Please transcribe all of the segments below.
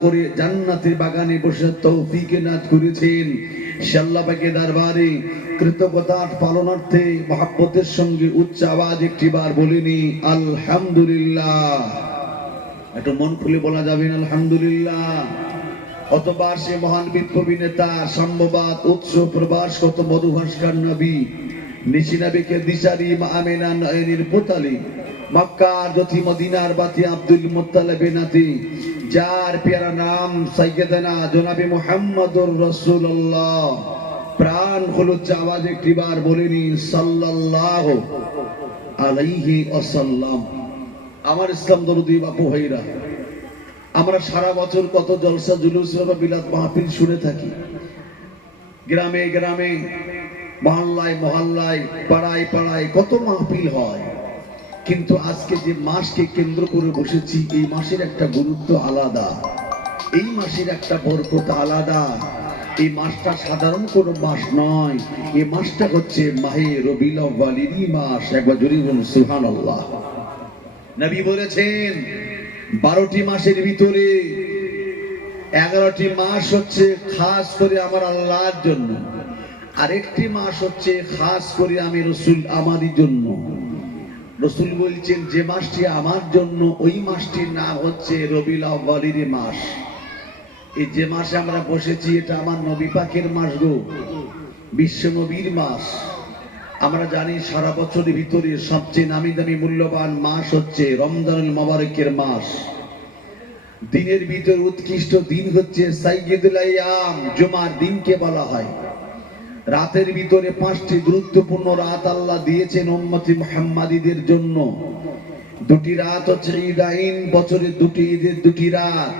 করে জান্নাতের বাগানে বসে তৌফিক এনায়েত করেছেন। সে আল্লাহ পাকের দরবারে কৃতজ্ঞতা পালনার্থে মহব্বতের সঙ্গে উচ্চ আওয়াজ একটিবার বলিনি আলহামদুলিল্লাহ। একটু মন খুলে বলা যাবে না আলহামদুলিল্লাহ। অতবার সে মহান বিপ্লবী নেতা, সাম্যবাদ, উৎস প্রবাস, কত মধুভাস্কর নবী, নিশি নবীকে দিশারি মা আমিনা নয়নের পোতালি, মক্কার জ্যোতি মদিনার বাতি আব্দুল মুত্তালিবের নাতি, যার পেয়ারা নাম সাইয়্যিদানা জনাবে মুহাম্মদুর রাসূলুল্লাহ। প্রাণ খুলুচ্চ আওয়াজ একটিবার বলিনি সাল্লাল্লাহু আলাইহি ওয়াসাল্লাম। আমার ইসলাম দরদি বাপু ভাইরা, আমরা সারা বছর কত জলসা জুলুস বা বিলাত মাহফিল শুনে থাকি। গ্রামে গ্রামে, মহল্লায় মহল্লায়, পাড়ায় পাড়ায় কত মাহফিল হয়। কিন্তু আজকে যে মাসকে কেন্দ্র করে বসেছি, এই মাসের একটা গুরুত্ব আলাদা, এই মাসের একটা বরকত আলাদা। এই মাসটা সাধারণ কোনো মাস নয়, এই মাসটা হচ্ছে মাহে রবিউল আউয়ালেরই মাস। একবার জোরে বলুন সুবহানাল্লাহ। নবী বলেছেন 12টি মাসের ভিতরে 11টি মাস হচ্ছে খাস করে আমার আল্লাহর জন্য, আরেকটি মাস হচ্ছে খাস করে আমি রাসূল আমারই জন্য। রাসূল বলছেন যে মাসটি আমার জন্য, ওই মাসটির নাম হচ্ছে রবিউল আউয়ালের মাস। এই যে মাসে আমরা বসেছি, এটা আমার নবী পাকের মাস গো, বিশ্ব নবীর মাস। আমরা জানি সারা বছরের ভিতরে সবচেয়ে নামি দামি মূল্যবান মাস হচ্ছে রমজানুল মুবারকের মাস। দিনের ভিতর উৎকৃষ্ট দিন হচ্ছে সাইয়্যিদুল আইয়াম, জুমার দিনকে বলা হয়। রাতের ভিতরে 5টি গুরুত্বপূর্ণ রাত আল্লাহ দিয়েছেন উম্মতি মুহাম্মাদীদের জন্য। 2টি রাত হচ্ছে ঈদাইন, বছরের 2টি ঈদের 2টি রাত।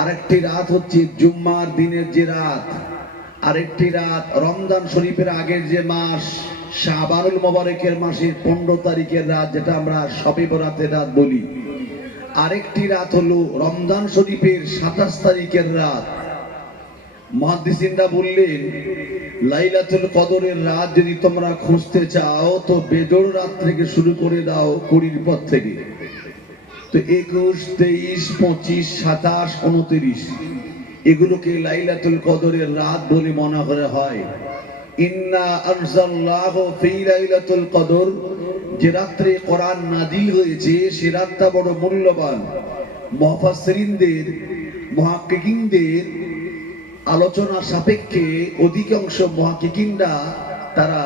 আরেকটি রাত হচ্ছে জুম্মার দিনের যে রাত, আরেকটি রাত রমজান শরীফের আগের যে মাস শাবানুল মুবারকের মাসের 15 তারিখের রাত, যেটা আমরা শবে বরাতের রাত বলি। আরেকটি রাত হলো রমজান শরীফের 27 তারিখের রাত। মুহাদ্দিসিনরা বললেন লাইলাতুল কদরের রাত যদি তোমরা খুঁজতে চাও তো বেজোড় রাত থেকে শুরু করে দাও, 20 পর থেকে। তো 21, 23, 25, 27, 29 এগুলোকে লাইলাতুল কদরের রাত বলে মনে করা হয়। ইন্না আনজালনাহু ফি লাইলাতুল কদর, যে রাত্রে কোরআন নাযিল হয়েছে সে রাতটা বড় মূল্যবান। মুফাসসিরিনদের, মুহাক্কিকিনদের আলোচনা সাপেক্ষে অধিকাংশ মুহাক্কিকিনরা তারা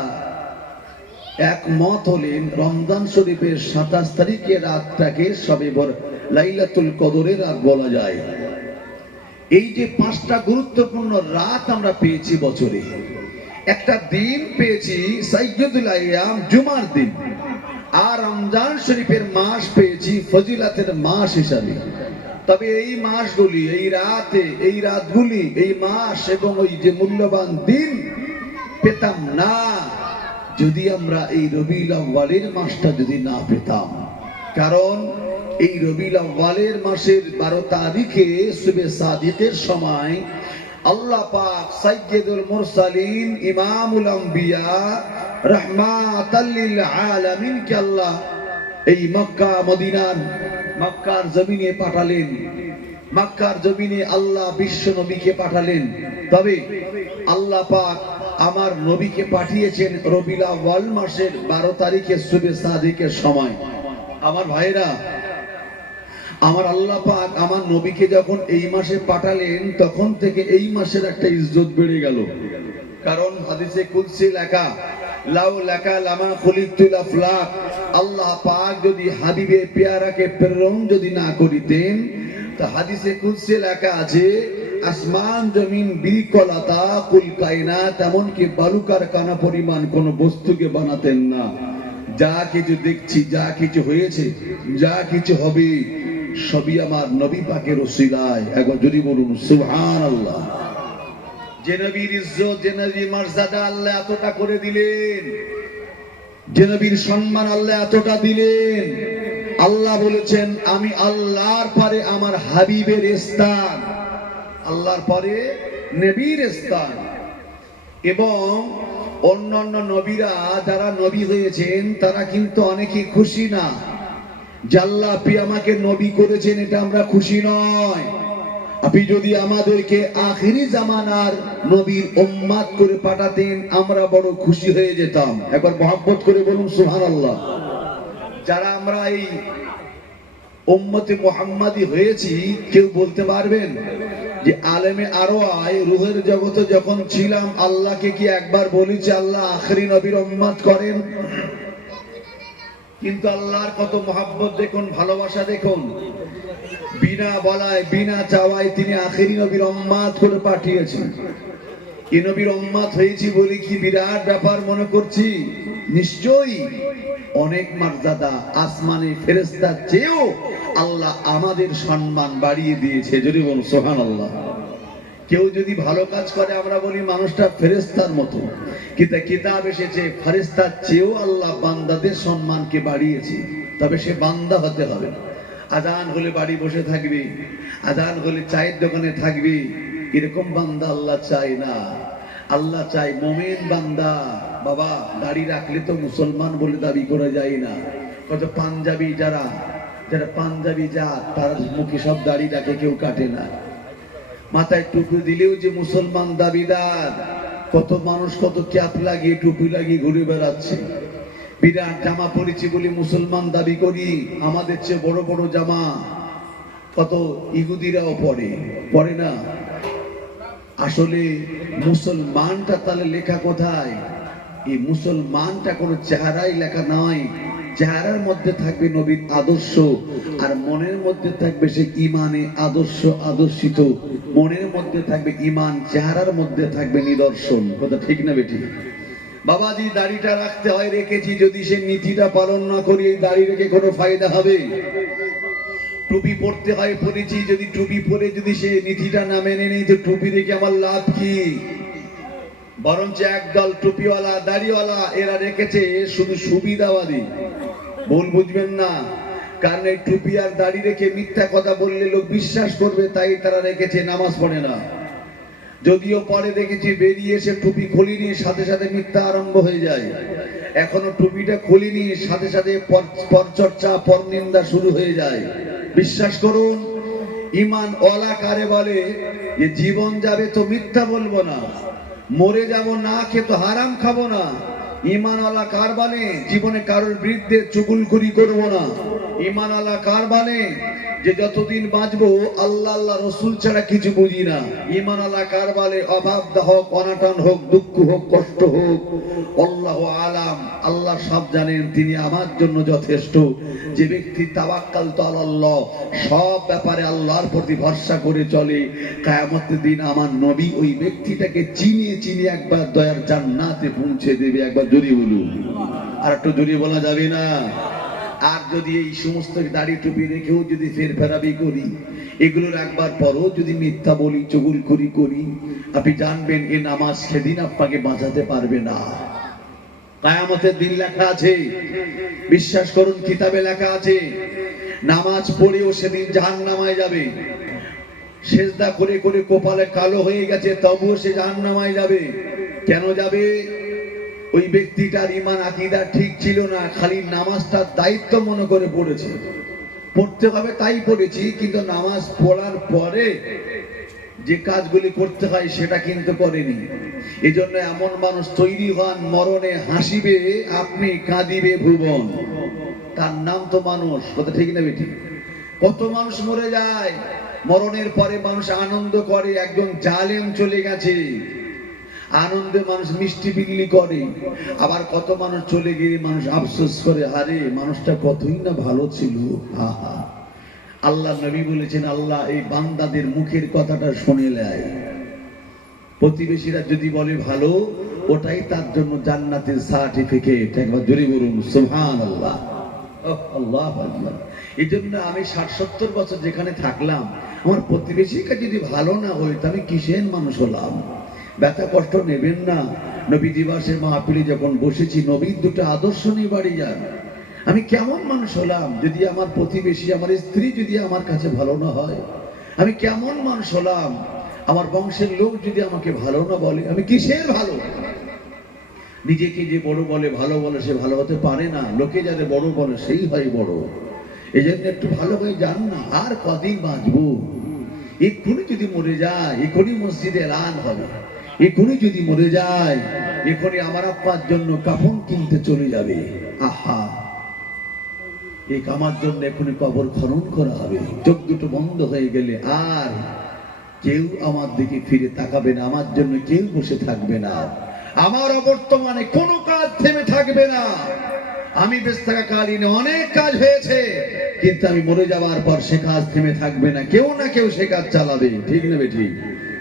একমত হলেন রমজান শরীফের 27 তারিখের রাতটাকে শবে লাইলাতুল কদরের রাত বলা যায়। এই যে 5টা গুরুত্বপূর্ণ রাত আমরা পেয়েছি বছরে, একটা দিন পেয়েছি সাইয়্যিদুল আইয়াম, জুমার দিন, আর রমজান শরীফের মাস পেয়েছি ফজিলাতের মাস হিসাবে। তবে এই মাসগুলি, এই রাতে, এই রাতগুলি, এই মাস এবং ওই যে মূল্যবান দিন পেতাম না যদি আমরা এই রবিউল আউয়ালের মাসটা যদি না পেতাম। কারণ এই রবিউল আউয়ালের মাসের 12 তারিখে সুবে সাদিকের সময় আল্লাহ পাক সাইয়্যিদুল মুরসালিন, ইমামুল আম্বিয়া, রাহমাতাল লিল আলামিন কে আল্লাহ এই মক্কা মদিনার মক্কার জমিনে পাঠালেন। মক্কার জমিনে আল্লাহ বিশ্ব নবীকে পাঠালেন। তবে আল্লাহ পাক আমার নবীকে পাঠিয়েছেন রবিউল আউয়াল মাসের 12 তারিখে সুবে সাদিকের সময়। আমার ভাইরা, আমার আল্লাহ পাক আমার নবীকে যখন এই মাসে পাঠালেন, তখন থেকে এই মাসের একটা ইজ্জত বেড়ে গেল। কারণ হাদিসে কুদসি লেখা, লাউ লাকা লামা খুলিকতুল আফলাক, আল্লাহ পাক যদি হাবিবে পেয়ারাকে প্রেরণ যদি না করিতেন, তো হাদিসে কুদসি লেখা আছে আসমান জমিন বিকলতা কুল কায়নাত, এমনকি বালুকার কানা পরিমাণ কোন বস্তুকে বানাতেন না। যা কিছু দেখছি, যা কিছু হয়েছে, যা কিছু হবে, সবই আমার নবী পাকের ওসিলায়। একবার যদি বলুন সুবহানাল্লাহ। যে নবীর ইজ্জত, যে নবীর মর্যাদা আল্লাহ এতটা করে দিলেন, যে নবীর সম্মান আল্লাহ এতটা দিলেন, আল্লাহ বলেছেন আমি আল্লাহর পরে আমার হাবিবের স্থান, আল্লাহর পরে নবীর স্থান। এবং অন্যান্য নবীরা যারা নবী হয়েছেন তারা কিন্তু অনেকে খুশি না যে আল্লাহ আপনি আমাকে নবী করেছেন, এটা আমরা খুশি নয়। আপনি যদি আমাদেরকে আখিরি জামানার নবীর উম্মত করে পাঠাতেন আমরা বড় খুশি হয়ে যেতাম। একবার মহব্বত করে বলুন সুবহানাল্লাহ। যারা আমরা এই উম্মতে মুহাম্মাদি হয়েছি, কেউ বলতে পারবেন যে আলেমে আরওয়ায় রূহের জগতে যখন ছিলাম আল্লাহকে কি একবার বলেছি আল্লাহ আখিরি নবীর উম্মত করেন? কিন্তু আল্লাহর কত মহব্বত দেখুন, ভালোবাসা দেখুন, বিনা বলায় বিনা চাওয়ায় তিনি আখিরি নবীর উম্মত করে পাঠিয়েছেন। এই নবীর উম্মত হয়েছি বলে কি বিরাট ব্যাপার মনে করছি? নিশ্চয়ই অনেক মর্যাদা, আসমানে ফেরেশতার চেয়েও আল্লাহ আমাদের সম্মান বাড়িয়ে দিয়েছে। যদি বলুন সুবহানাল্লাহ। কেউ যদি ভালো কাজ করে আমরা বলি মানুষটা ফেরেশতার মতো, কিন্তু কিতাব এসেছে ফেরেশতার চেয়েও আল্লাহ বান্দাদের সম্মানকে বাড়িয়েছে। তবে সে বান্দা হতে হবে। আজান হলে বাড়ি বসে থাকবে, আজান হলে চায়ের দোকানে থাকবে, এরকম বান্দা আল্লাহ চায় না। আল্লাহ চাই মুমিন বান্দা। বাবা দাড়ি রাখলে তো মুসলমান বলে দাবি করা যায় না। কত পাঞ্জাবি যারা পাঞ্জাবি জাত তারা মুখে সব দাড়ি রাখে, কেউ কাটে না। মাথায় টুপি দিলেও যে মুসলমান দাবিদার। কত মানুষ কত ক্যাপ লাগিয়ে টুপি লাগিয়ে ঘুরে বেড়াচ্ছে। বিরাট জামা পরেছি বলে মুসলমান দাবি করি, আমাদের চেয়ে বড় বড় জামা কত ইহুদিরাও পরে না। আসলে মুসলমানটা তাহলে লেখা কোথায়? এই মুসলমানটা কোনো চেহারাই লেখা নয়। চেহারার মধ্যে থাকবে নবীর আদর্শ, আর মনের মধ্যে থাকবে সে ইমানে আদর্শ আদর্শিত। মনের মধ্যে থাকবে ইমান, চেহারার মধ্যে থাকবে নিদর্শন। কথা ঠিক না বেটি? বাবাজি দাড়িটা রাখতে হয়, রেখেছি, যদি সে নীতিটা পালন না করি এই দাড়ি রেখে কোনো ফায়দা হবে? টুপি পরতে হয়, পরেছি, যদি টুপি পরে যদি সে নীতিটা না মেনে নেই তো টুপি রেখে আমার লাভ কি? বরঞ্চ একদল টুপিওয়ালা দাড়িওয়ালা এরা রেখেছে শুধু সুবিধাবাদী। ভুল বুঝবেন না, কারণ এই টুপি আর দাড়ি রেখে মিথ্যা কথা বললে লোক বিশ্বাস করবে, তাই তারা রেখেছে। নামাজ পড়ে না, যদিও পরে দেখেছি বেরিয়ে এসে টুপি খুলিনি সাথে সাথে মিথ্যা আরম্ভ হয়ে যায়। এখনো টুপিটা খুলিনি সাথে সাথে পরচর্চা পরনিন্দা শুরু হয়ে যায়। বিশ্বাস করুন, ইমান ওয়ালা কারে বলে যে জীবন যাবে তো মিথ্যা বলবো না, মরে যাব না খেয়ে তো হারাম খাবো না। ইমান ওয়ালা কার বলে জীবনে কারোর বিরুদ্ধে চুগলখড়ি করবো না। ইমান ওয়ালা কার বলে যে যতদিন বাঁচবো আল্লাহ আল্লাহ রসুল ছাড়া কিছু বুঝি না। ইমান আল্লাহ কার বলে অভাব হোক, অনাটন হোক, দুঃখ হোক, কষ্ট হোক, আল্লাহ আলাম, আল্লাহ সব জানেন, তিনি আমার জন্য যথেষ্ট। যে ব্যক্তি তাওয়াক্কাল তো আল্লাহ, সব ব্যাপারে আল্লাহর প্রতি ভরসা করে চলে, কিয়ামতের দিন আমার নবী ওই ব্যক্তিটাকে চিনিয়ে চিনিয়ে একবার দয়ার জান্নাতে পৌঁছে দেবে। একবার জোরে বলুন, আর একটু জোরে বলা যাবে না? আর যদি এই সমস্ত দাড়ি টুপি রেখেও যদি ফেরফেরাবি করি, এগুলোর একবার পরও যদি মিথ্যা বলি, চুগলখড়ি করি, আপনি জানবেন এই নামাজ সেদিন আপনাকে বাঁচাতে পারবে না। কিয়ামতের দিন লেখা আছে, বিশ্বাস করুন, কিতাবে লেখা আছে, নামাজ পড়েও সেদিন জাহান্নামায় যাবে। সেজদা করে করে কপালে কালো হয়ে গেছে, তবুও সে জাহান্নামায় যাবে। কেন যাবে? ওই ব্যক্তিটার ইমান আকীদা ঠিক ছিল না, খালি নামাজটার দায়িত্ব মনে করে পড়েছে। পড়তে হবে তাই পড়েছি, কিন্তু নামাজ পড়ার পরে যে কাজগুলি করতে হয় সেটা কিন্তু করেনি। এজন্য এমন মানুষ তৈরি হন, মরণে হাসিবে আপনি, কাঁদিবে ভুবন। তার নাম তো মানুষ। কথা ঠিক না বেটি? কত মানুষ মরে যায়, মরণের পরে মানুষ আনন্দ করে, একজন জালেম চলে গেছে, আনন্দে মানুষ মিষ্টি বিক্রি করে। আবার কত মানুষ চলে গিয়ে মানুষ আফসোস করে, আরে মানুষটা কতই না ভালো ছিল। আহা, আল্লাহ নবী বলেছেন, আল্লাহ এই বান্দাদের মুখের কথাটা শুনে নেয়। প্রতিবেশীরা যদি বলে ভালো, ওটাই তার জন্য জান্নাতের সার্টিফিকেট। একবার জোরে বলুন সুবহানাল্লাহ। আল্লাহু আকবার। এই জন্য আমি ৬০-৭০ বছর যেখানে থাকলাম, আমার প্রতিবেশীকে যদি ভালো না হইতো আমি কিসের মানুষ হলাম? ব্যথা কষ্ট নেবেন না। নবী দিবসের মাহফিলে যখন বসেছি, নবীর দুটো আদর্শ নিয়ে বাড়ি যান। আমি কেমন মানুষ হলাম যদি আমার প্রতিবেশী, আমার স্ত্রী যদি আমার কাছে ভালো না হয়? আমি কেমন মানুষ হলাম আমার বংশের লোক যদি আমাকে ভালো না বলে? আমি কিসের ভালো? নিজেকে যে বড় বলে, ভালো বলে, সে ভালো হতে পারে না। লোকে যাতে বড় বলে সেই হয় বড়। এই জন্য একটু ভালো হয়ে যান না। আর কদিন বাঁচবো? এক্ষুনি যদি মরে যায়, এক্ষুনি মসজিদে এলান হবে, এক্ষুনি যদি মরে যায়, এক্ষুনি আমার আব্বার জন্য কাফন কিনতে চলে যাবে। আহা, এই আমার জন্য এখনই কবর খনন করা হবে। চোখ দুটো বন্ধ হয়ে গেলে আর কেউ আমার দিকে ফিরে তাকাবে না, আমার জন্য কেউ বসে থাকবে না, আমার অবর্তমানে কোনো কাজ থেমে থাকবে না। আমি বেঁচে থাকাকালীন অনেক কাজ হয়েছে, কিন্তু আমি মরে যাওয়ার পর সে কাজ থেমে থাকবে না, কেউ না কেউ সে কাজ চালাবে। ঠিক না বেঠিক?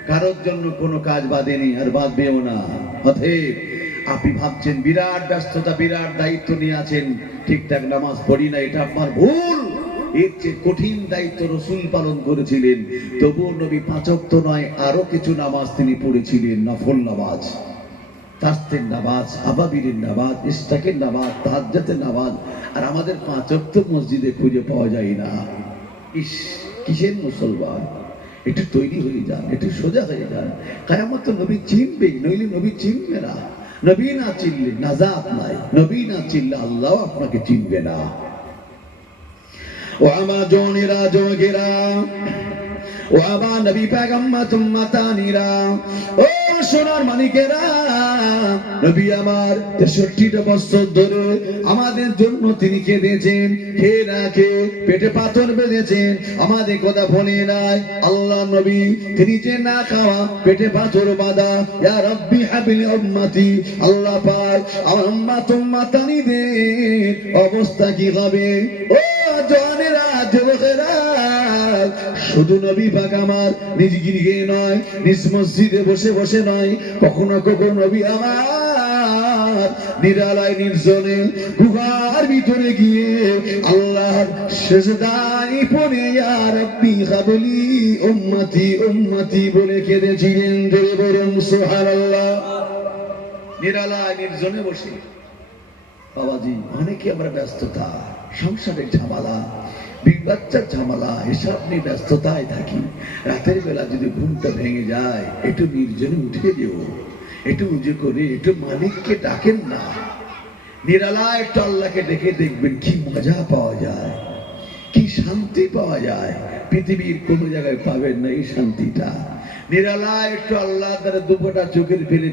কারোর জন্য কোনো কাজ বাঁধেনি আর বাঁধবেও না। অতএব আপনি ভাবছেন বিরাট ব্যস্ততা, বিরাট দায়িত্ব নিয়ে আছেন, ঠিকঠাক নামাজ পড়ি না, এটা আপনার ভুল। এর চেয়ে কঠিন দায়িত্ব রাসূল পালন করেছিলেন, তবুও নবী ৫ ওয়াক্ত নয় আরো কিছু নামাজ তিনি পড়েছিলেন, নফল নামাজ, তাসবিহের নামাজ, আবাবিরের নামাজ, ইশরাকের নামাজ, তাহাজ্জুদের নামাজ। আর আমাদের ৫ ওয়াক্ত মসজিদে খুঁজে পাওয়া যায় না। ইস, কিসের মুসলমান! একটু তৈরি হয়ে যান, একটু সোজা হয়ে যান। কিয়ামত তো নবী চিনবে, নইলে নবী চিনবে না। নবী না চিনলে নাজাত নাই, নবী না চিনলে আল্লাহ আপনাকে চিনবে না। ও আমার জনেরা, যোগেরা, ও আমার নবী পেগম্বর উম্মতানিরা, ও সোনার মানিকেরা, নবী আমার ৬৩টা বছর ধরে আমাদের জন্য তিনি কেঁদেছেন, খেয়ে না খেয়ে পেটে পাথর বেঁধেছেন, আমাদের কথা বলে নাই। আল্লাহ নবী তিনি যে না খাওয়া, পেটে পাথর বাঁধা, ইয়া রাব্বি হাবিলি উম্মতি, আল্লাহ পাক আমার উম্মত উম্মতানিদের অবস্থা কি হবে? ও জওয়ানেরা, যুবকেরা, শুধু নবী পাক আমার নিজ গৃহে নয়, নিজ মসজিদে বসে বসে নয়, কখনো কখনো নবী আমার নিরালায় নির্জনে গুহার ভিতরে গিয়ে আল্লাহর সিজদায় পড়ে ইয়া রাব্বি হাবলি উম্মতি উম্মতি বলে কেঁদেছিলেন। জোরে বলুন সুবহানাল্লাহ। নিরালায় নির্জনে বসে। বাবাজি, অনেকে আমরা ব্যস্ততা, সংসারের ঝামেলা, বাচ্চার ঝামেলা, এসব নিয়ে ব্যস্ততায় থাকি। রাতের বেলা যদি ঘুমটা ভেঙে যায়, একটু নির্জনে উঠে যেও, একটু উজু করে একটু মালিককে ডাকেন না, নিরালায় একটু আল্লাহকে ডেকে দেখবেন কি মজা পাওয়া যায়, কি শান্তি পাওয়া যায়। পৃথিবীর কোন জায়গায় পাবেন না এই শান্তিটা। নিরালায় একটু আল্লাহ তারা দুপোটা চোখের ফেলে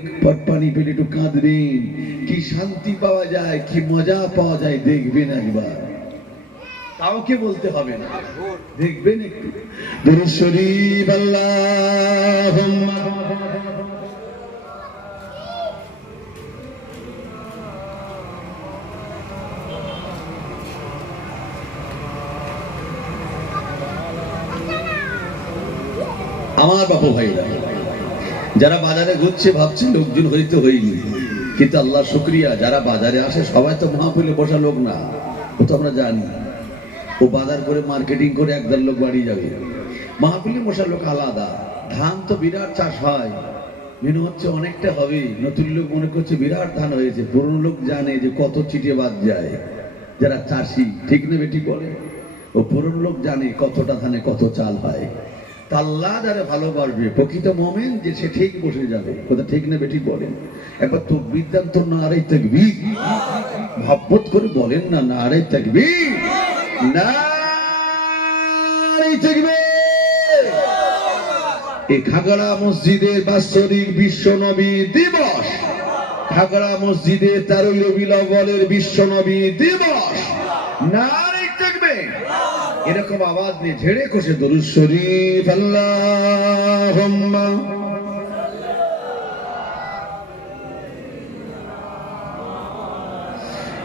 পানি ফেলে একটু কাঁদবেন, কি শান্তি পাওয়া যায়, কি মজা পাওয়া যায়, দেখবেন একবার। কাউকে বলতে হবে না, দেখবেন একটু। দুরূদ শরীফ আল্লাহুম্মা। আমার বাপু ভাইরা যারা বাজারে ঘুরছে ভাবছে লোকজন হইতে হইনি, কিন্তু আল্লাহ শুকরিয়া, যারা বাজারে আসে সবাই তো মাহফিলে বসা লোক না, ও তো আমরা জানি। ও বাজার করে মার্কেটিং করে একদল লোক বাড়ি যাবে, মাহফিলে বসার লোক আলাদা। ধান তো বিরাট চাষ হয়, মনে হচ্ছে অনেকটা হবে, নতুন লোক মনে করছে বিরাট ধান হয়েছে, পুরনো লোক জানে যে কত চিটে বাদ যায়, যারা চাষি, ঠিক না বেটি বলে, ও পুরনো লোক জানে কতটা ধানে কত চাল হয়। আল্লাহ যারা ভালোবাসবে, প্রকৃত মুমিন যে সে ঠিক বসে যাবে, কথা ঠিক না বেটি বলেন। একবার তো বিদ্যান্ত নারে তাকবীর, মহব্বত করে বলেন না, নারে তাকবীর, নারে তাকবীর। এই খাগড়া মসজিদের বাৎসরিক বিশ্ব নবী দিবস, খাগড়া মসজিদে 13 রবিউল আউয়ালের বিশ্ব নবী দিবস, নারে তাকবীর। এরকম আওয়াজ নিয়ে ঝেড়ে কষে দরুদ শরীফ আল্লাহুম্মা।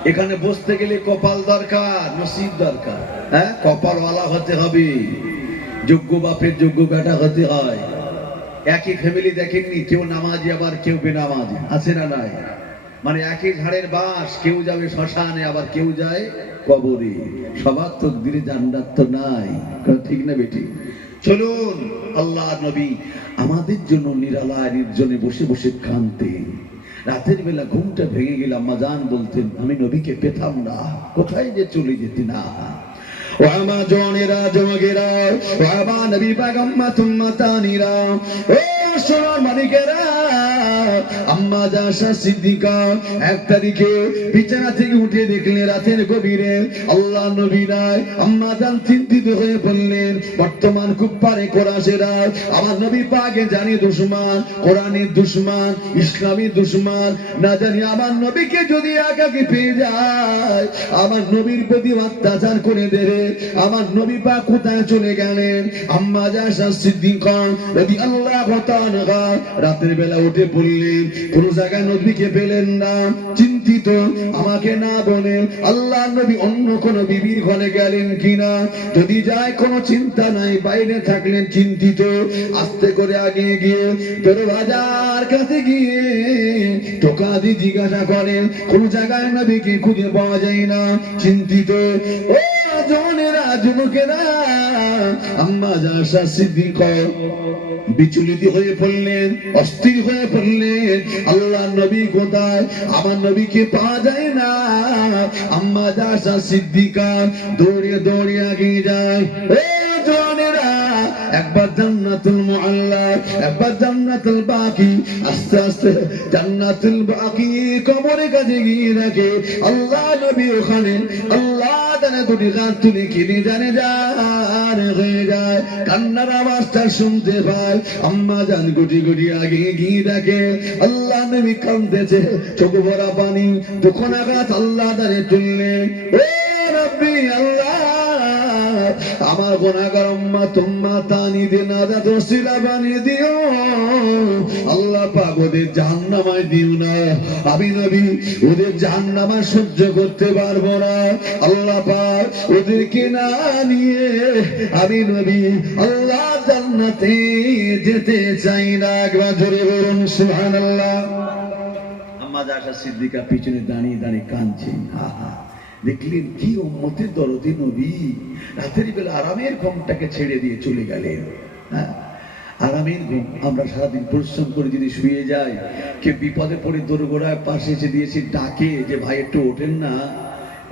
এখানে বসতে গেলে কপাল দরকার, নসিব দরকার। হ্যাঁ, কপালওয়ালা হতে হবে, যোগ্য বাপের যোগ্য বেটা হতে হয়। একই ফ্যামিলি দেখেননি, কেউ নামাজি আবার কেউ বেনামাজি, আছে না নাই? মানে একই ঝাড়ের বাস, কেউ যাবে শ্মশানে আবার কেউ যায় কবরে। সবার তকদিরে জান্নাত তো নাই, ঠিক না বেটি? চলুন, আল্লাহ নবী আমাদের জন্য নিরালায় নির্জনে বসে বসে কাঁদতেন। রাতের বেলা ঘুমটা ভেঙে গেলে আম্মা জান বলতেন, আমি নবীকে পেতাম না, কোথায় যে চলে যেতে না। ও আমার জনেরা, জোগেরা, ও আমার নবী পেগম্বর উম্মতানিরা, ও সোনার মানিকেরা, আম্মা আয়েশা সিদ্দিকা এক তারিখে বিছানা থেকে উঠে দেখলেন রাতের গভীরে আল্লাহ নবী নাই। আম্মা জান চিন্তিত হয়ে বললেন, বর্তমান খুব পারে কোরাইশেরা আমার নবী পাকে জানি দুশমন, কোরআনের দুশমন, ইসলামী দুশমন, না জানি আমার নবীকে যদি একাকী পেয়ে যায় আমার নবীর প্রতি অত্যাচার করে দেবে। আমার নবী পাক কোথায় চলে গেলেন? আম্মা আয়েশা সিদ্দিকা রাদিয়াল্লাহু তাআলা রাতের বেলা উঠে পড়লেন, কোন জায়গায় নবীকে পেলেন না। চিন্তিত, আমাকে না বলে আল্লাহ নবী অন্য কোন বিবির ঘরে গেলেন কিনা, যদি যায় কোনো চিন্তা নাই, বাইরে থাকলেন চিন্তিত। আস্তে করে আগে গিয়ে দরওয়াজার কাছে গিয়ে টোকা দিয়ে জিজ্ঞাসা করেন, কোন জায়গায় নবীকে খুঁজে পাওয়া যায় না। চিন্তিত, ও জওয়ানেরা, যুবকেরা, আম্মা আয়েশা সিদ্দিকা বিচলিত হয়ে পড়লেন, অস্থির হয়ে পড়লেন। আল্লাহ নবী কোথায়? আমার নবীকে পাওয়া যায় না। আম্মা আয়েশা সিদ্দিকা দৌড়ে দৌড়ে এগিয়ে যায়। জওয়ানেরা, একবার জান্নাতুল মুআল্লা, একবার জান্নাতুল বাকি, আস্তে আস্তে জান্নাতুল বাকি কবরের কাছে গিয়ে দেখে আল্লাহ নবী ওখানে। আল্লাহ তাআলা দুটি হাত তুলে কেঁদে জানে যার হয়ে যায়, কান্নার আওয়াজটা শুনতে পায়। আম্মা জান গুটি গুটি আগে গিয়ে দেখে আল্লাহ নবী কাঁদতেছে, চোখ ভরা পানি। তখন আঘাত আল্লাহ তাআলা তুললেন, ও রব্বি আল্লাহ, আমার গুনাহগার উম্মত উম্মাতানিদের নাজাত ওসিলা বানিয়ে দিও। আল্লাহ পাক ওদের জাহান্নামায় দিও না। আমি নবী ওদের জাহান্নামা সহ্য করতে পারবো না। আল্লাহ পাক ওদেরকে না নিয়ে আমি নবী আল্লাহ জান্নাতে যেতে চাই না। একবার জোরে বলুন সুবহানাল্লাহ। আম্মা আয়েশা সিদ্দিকা পিছনে দাঁড়িয়ে দাঁড়িয়ে কাঁদছেন। দেখলেন কি উম্মতের দরদি নবী রাতের বেলা আরামের ঘুমটাকে ছেড়ে দিয়ে চলে গেলেন। আরামের ঘুম, আমরা সারাদিন পরিশ্রম করে যদি শুয়ে যাই, কে বিপদে পড়ে দোরগোড়ায় পাশে এসে দিয়েছি ডাকে যে ভাই একটু ওঠেন না,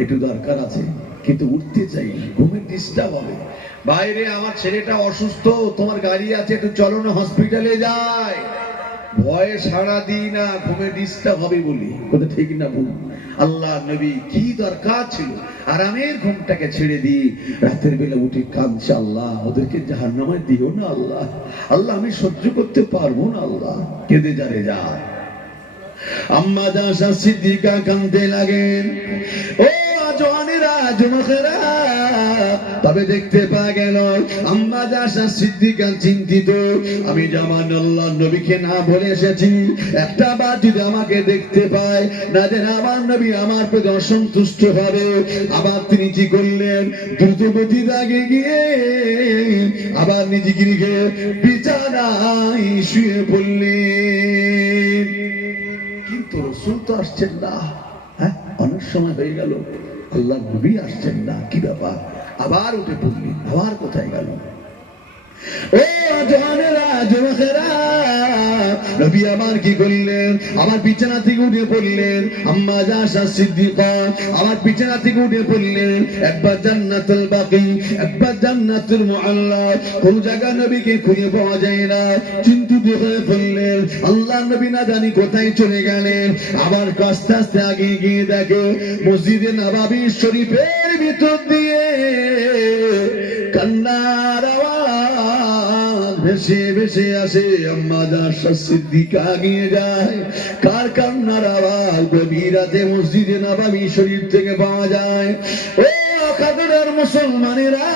একটু দরকার আছে, কিন্তু উঠতে চাই না, ঘুমের ডিস্টার্ব হবে। বাইরে আমার ছেলেটা অসুস্থ, তোমার গাড়ি আছে, একটু চলো না হসপিটালে যায়, ভয়ে সাড়া দিই না, ঘুমে ডিস্টার্ব হবে বলি। কথা ঠিক না বল? আল্লাহ নবী কি দরকার ছিল আরামের ঘুমটাকে ছেড়ে দিয়ে রাতের বেলা উঠে কাঁদছে, আল্লাহ ওদেরকে জাহান্নামে দিও না আল্লাহ, আল্লাহ আমি সহ্য করতে পারবো না আল্লাহ, কেঁদে যারে যা। আম্মা আয়েশা সিদ্দিকা কাঁদতে লাগেন। ও জওয়ানেরা, যুবকেরা, তবে দেখতে পাওয়া গেল আম্মা আয়েশা সিদ্দিকা চিন্তিত, আমি যেমন আল্লাহ নবীকে না বলে এসেছি, একটা বার যদি আমাকে দেখতে পায়, না যেন আমার নবী আমার প্রতি অসন্তুষ্ট হবে। আবার তিনি কি করলেন? দ্রুত গতিতে আগে গিয়ে আবার নিজেকে রেখে বিছানায় শুয়ে পড়লেন। কিন্তু রাসূল তো আসছেন না। অনেক সময় হয়ে গেল, আল্লাহ নবী আসছেন না, কি ব্যাপার? আবার উঠে পড়লেন, আবার কোথায় গেল? ও জওয়ানেরা, যুবকেরা, নবী আমার কি করলেন? আমার বিছানা থেকে উঠে পড়লেন। আম্মা আয়েশা সিদ্দিকা আমার বিছানা থেকে উঠে পড়লেন। একবার জান্নাতুল বাকি, একবার জান্নাতুল মুআল্লা, কোন জায়গা নবীকে খুঁজে পাওয়া যায় না। চিন্তিত হয়ে পড়লেন, আল্লাহ নবী না জানি কোথায় চলে গেলেন। আবার আস্তে আস্তে আগে গিয়ে দেখে মসজিদে নববী শরীফের ভিতর দিয়ে কান্নার আওয়াজ ভেসে ভেসে আসে। আম্মা আয়েশা সিদ্দিকা এগিয়ে যায়। কার কান্নার আওয়াজ? গভীর রাতে মসজিদে নববী শরীফ থেকে পাওয়া যায়। ও কাদের মুসলমানেরা,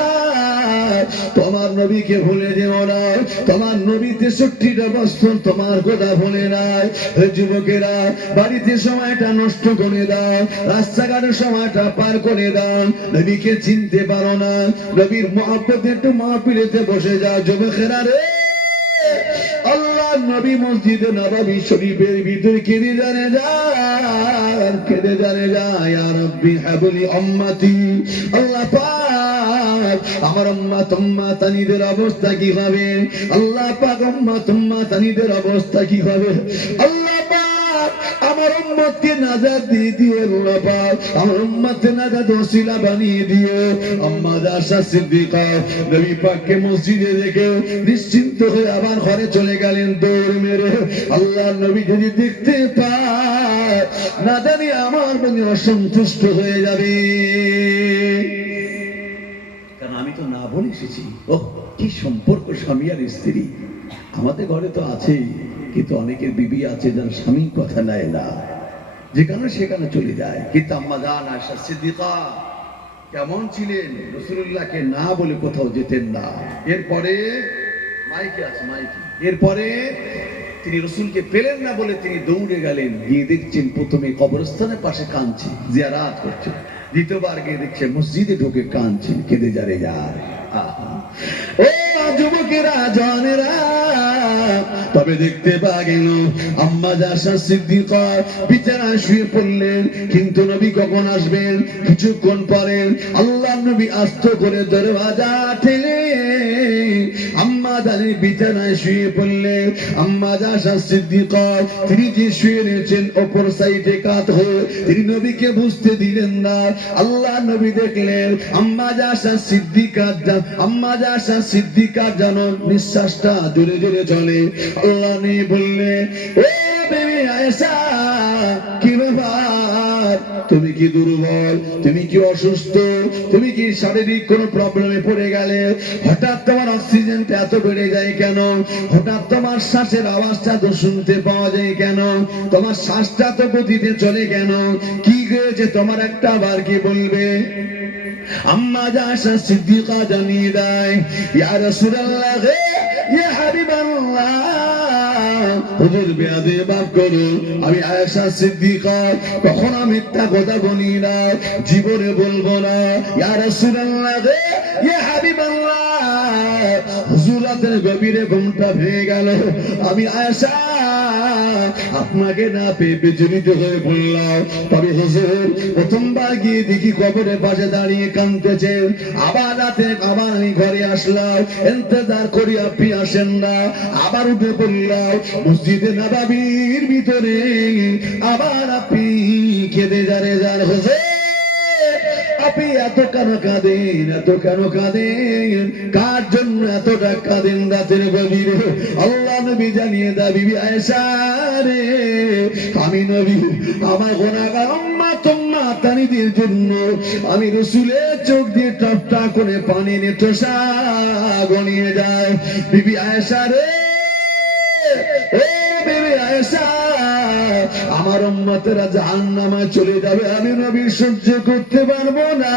তোমার নবীকে ভুলে যেও না, তোমার নবী 63টা বছর তোমার কথা ভুলে নাই। যুবকেরা, বাড়িতে সময়টা নষ্ট করে দাও, রাস্তাঘাটের সময়টা পার করে দাও, নবীকে চিনতে পারো না, নবীর মহব্বতে একটু মাহফিলেতে বসে যাও। যুবকেরা রে, আল্লাহ নবী মসজিদে নববী শরীফের ভিতরে কেঁদে জানে যায়, কেঁদে জানে যায়, ইয়া রাব্বি হাবলি উম্মতি। আল্লাহ পাক আমার উম্মত উম্মাতানিদের অবস্থা কি হবে? আল্লাহ পাক উম্মত উম্মাতানিদের অবস্থা কি হবে? আল্লাহ পাক আমার উম্মতকে নাজাত দিয়ে দিও। আল্লাহ পাক আমার উম্মতকে নাজাত ওসিলা বানিয়ে দিও। আম্মা আয়েশা সিদ্দিকা নবী পাককে মসজিদে রেখে নিশ্চিন্ত হয়ে আবার ঘরে চলে গেলেন। দৌড় বললেন আল্লাহ নবী যদি দেখতে পায় না জানি আমার মনে অসন্তুষ্ট হয়ে যাবে, কারণ আমি তো না বলে এসেছি। ও কি সম্পর্ক স্বামী আর স্ত্রী! আমাদের ঘরে তো আছেই, কিন্তু অনেকের বিবি আছে যার স্বামী কথা নেয় না, যেখানে সেখানে চলে যায়। কিন্তু আম্মা জান আয়েশা সিদ্দিকা কেমন ছিলেন? রাসূলুল্লাহকে না বলে কোথাও যেতেন না। এরপরে মাইকে আছে, মাইকে, এরপরে তিনি রসুলকে পেলেন না বলে তিনি দৌড়ে গেলেন, গিয়ে দেখছেন প্রথমে কবরস্থানের পাশে কাঁদছে, জিয়ারাত করছে। দ্বিতীয়বার গিয়ে দেখছে মসজিদে ঢুকে কাঁদছে, কেঁদে যারে যার। ও যুবকেরা, জনেরা, তবে দেখতে পাওয়া গেল আম্মা আয়েশা সিদ্দিকা বিছানায় শুয়ে পড়লেন। কিন্তু নবী কখন আসবেন? কিছুক্ষণ পরে আল্লাহ নবী আস্ত করে দরওয়াজা ঠেলে আম্মা জানের বিছানায় শুয়ে পড়লেন। আম্মা আয়েশা সিদ্দিকা তিনি যে শুয়ে রয়েছেন অপর সাইডে কাত হয়ে, তিনি নবীকে বুঝতে দিলেন না। আল্লাহ নবী দেখলেন আম্মা আয়েশা সিদ্দিকা যেন নিঃশ্বাসটা জোরে জোরে চলে। আল্লাহ নিয়ে বললেন, ও বেবি আয়েশা, কি ব্যাপার? তুমি কি দুর্বল? তুমি কি অসুস্থ? তুমি কি শারীরিক কোন প্রবলেমে পড়ে গেলে? হঠাৎ তোমার অক্সিজেনটা এত বেড়ে যায় কেন? হঠাৎ তোমার শ্বাসের আওয়াজটা তো শুনতে পাওয়া যায় কেন? তোমার শ্বাসটা তো গতিতে চলে কেন? কি হয়েছে তোমার? একটা বার কি বলবে? আম্মা আয়েশা সিদ্দিকা জানিয়ে দেয়, ইয়া রাসূলুল্লাহ, ইয়া হাবিবাল্লাহ, হুজুর বেয়াদবি মাফ করুন, আমি আয়েশা সিদ্দিকা কখনো মিথ্যা কথা বলি না, জীবনে বলবো না। ইয়া রাসূলুল্লাহ, ইয়া হাবিবাল্লাহ, হুজুর রাতের গভীরে ঘুমটা ভেঙে গেল, আমি আয়েশা আপনাকে না পেয়ে বিচলিত হয়ে পড়লাম। তবে হুজুর প্রথমবার গিয়ে দেখি কবরের পাশে দাঁড়িয়ে কাঁদতেছেন। আবার রাতে আবার আমি ঘরে আসলাম, ইন্তজার করি আপনি আসেন না। আবার উঠে পড়লাম মসজিদে নববীর ভিতরে, আবার আপনি কেঁদে যারে যার। হুজুর আপনি এত কেন কাঁদেন? এত কেন কাঁদেন? কার জন্য এতটা কাঁদেন রাতের গভীরে? আল্লাহ নবী জানিয়ে দেয়, বিবি আয়েশা রে, আমি নবী আমার গুনাহগার উম্মত তানিদের জন্য আমি রাসূলের চোখ দিয়ে টপটা করে পানি নেটোসা গনিয়ে যায়। বিবি আয়েশা রে, ও বিবি আয়েশা, আমার উম্মতেরা জাহান্নামে চলে যাবে, আমি নবী সহ্য করতে পারবো না।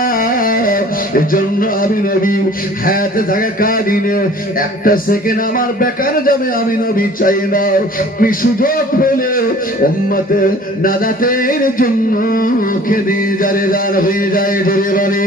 এজন্য আমি নবী হায়াতে থাকা কাদিনে একটা সেকেন্ড আমার বেকার যাবে, আমি নবী চাই না। আমি সুযোগ পেলে উম্মতের নাজাতের জন্য কেঁদে যারে যার হয়ে যায়, ধরে বলে